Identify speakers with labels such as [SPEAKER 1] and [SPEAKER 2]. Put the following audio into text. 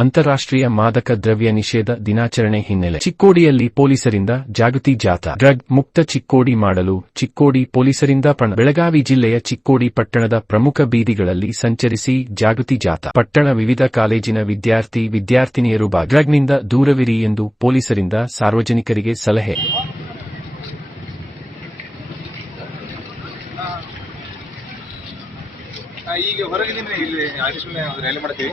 [SPEAKER 1] ಅಂತಾರಾಷ್ಟ್ರೀಯ ಮಾದಕ ದ್ರವ್ಯ ನಿಷೇಧ ದಿನಾಚರಣೆ ಹಿನ್ನೆಲೆ ಚಿಕ್ಕೋಡಿಯಲ್ಲಿ ಪೊಲೀಸರಿಂದ ಜಾಗೃತಿ ಜಾಥಾ. ಡ್ರಗ್ ಮುಕ್ತ ಚಿಕ್ಕೋಡಿ ಮಾಡಲು ಚಿಕ್ಕೋಡಿ ಪೊಲೀಸರಿಂದ ಪಣ. ಬೆಳಗಾವಿ ಜಿಲ್ಲೆಯ ಚಿಕ್ಕೋಡಿ ಪಟ್ಟಣದ ಪ್ರಮುಖ ಬೀದಿಗಳಲ್ಲಿ ಸಂಚರಿಸಿ ಜಾಗೃತಿ ಜಾಥಾ. ಪಟ್ಟಣ ವಿವಿಧ ಕಾಲೇಜಿನ ವಿದ್ಯಾರ್ಥಿ ವಿದ್ಯಾರ್ಥಿನಿಯರು ಬಾ. ಡ್ರಗ್ನಿಂದ ದೂರವಿರಿ ಎಂದು ಪೊಲೀಸರಿಂದ ಸಾರ್ವಜನಿಕರಿಗೆ ಸಲಹೆ.
[SPEAKER 2] ಈಗ ಹೊರಗಿದ್ದೀನಿ ಇಲ್ಲಿ ರ್ಯಾಲಿ ಮಾಡ್ತೀವಿ.